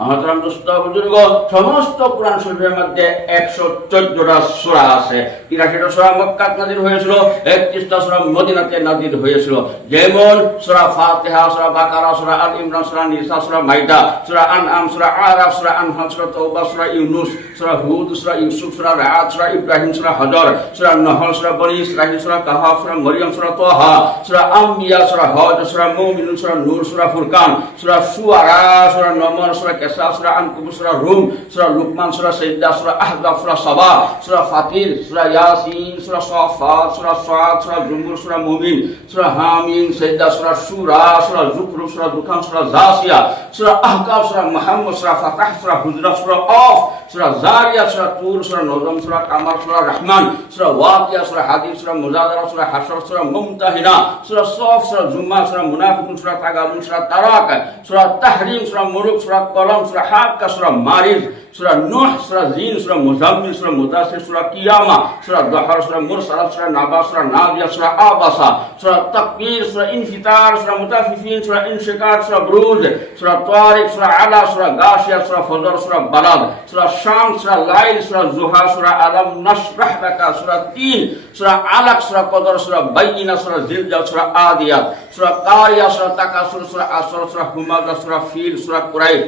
মহতরম দোস্ত বুজুর্গ, সমস্ত কোরআন শরীফের মধ্যে 114টা সূরা আছে। 83টা সূরা মক্কাত নাযিল হয়েছিল, 31টা সূরা মদিনাতে নাযিল হয়েছিল। যেমন সূরা ফাতিহা, সূরা বাকারা, সূরা আল ইমরান, সূরা নিসা, সূরা মাইদা, সূরা আনআম, সূরা আরাফ, সূরা আনফাল, সূরা তাওবা, সূরা ইউনুস, সূরা হুদ, সূরা ইউসুফ, সূরা রাআদ, সূরা ইব্রাহিম, সূরা হজর, সূরা নহল, সূরা বনী ইসরাঈল, সূরা কাহফ, সূরা মরিয়ম, সূরা তাহা, সূরা আম্বিয়া, সূরা হজ, সূরা মুমিনুন, সূরা নূর, সূরা ফুরকান, সূরা শুআরা, সূরা নমল, সূরা কাসা, সূরা আনকাবুত, সূরা রুম, সূরা লুকমান, সূরা সাজদা, সূরা আহজাব, সূরা সাবা, সূরা ফাতির, সূরা ইয়াসিন, সূরা সাফাত, সূরা সাদ, সূরা জুমুর, সূরা মুমিন, সূরা হামিম, সাজদা, সূরা শুরা, সূরা যুখরুফ, সূরা দুখান, সূরা জাসিয়া, সূরা আহকাফ, সূরা মুহাম্মদ, সূরা Fattah, Surah Hujurat, Surah of, সূরা জারিয়াত, সূরা তুর, সূরা নজম, সূরা কামার, সূরা রহমান, সূরা ওয়াকিয়া, সূরা হাদীদ, সূরা মুজাদালা, সূরা হাশর, সূরা মুমতাহিনা, সূরা সফ, সূরা জুমা, সূরা মুনাফিকুন, সূরা তাগাবুন, সূরা তারাক, সূরা তাহরিম, সূরা মুলুক, সূরা কলম, সূরা হাক্কা, সূরা মারিজ, সূরা নূহ, সূরা জিন, সূরা মুজাম্মিল, সূরা মুদাসসির, সূরা কিয়ামা, সূরা দুহার, সূরা মুরসালাত, সূরা নাবা, সূরা নাজিয়া, সূরা আবাসা, সূরা তাকবীর, সূরা ইনফিতার, সূরা মুতাফফিফিন, সূরা ইনশিকাক, সূরা বুরুজ, সূরা তারিক, সূরা আলা, সূরা গাশিয়া, সূরা ফজর, সূরা বালাদ, সূরা শামস, সূরা লাইল, সূরা যুহা, সূরা আলাম নাশরাহ লাকা, সূরা তিন, সূরা আলাক, সূরা কদর, সূরা বাইয়িনা, সূরা জিলজাল, সূরা আদিয়াত, সূরা কারিয়া, সূরা তাকাসুর, সূরা আসর, সূরা হুমাযা, সূরা ফিল, সূরা কুরাইশ,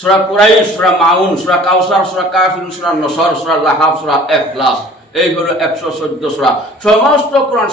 সূরা কুরাইশ, সূরা মাউন, সূরা কাউসার, সূরা কাফিরুন, সূরা নসর, সূরা লাহাব, সূরা ইখলাস। এই হলো 114 সূরা। সমস্ত কোরআন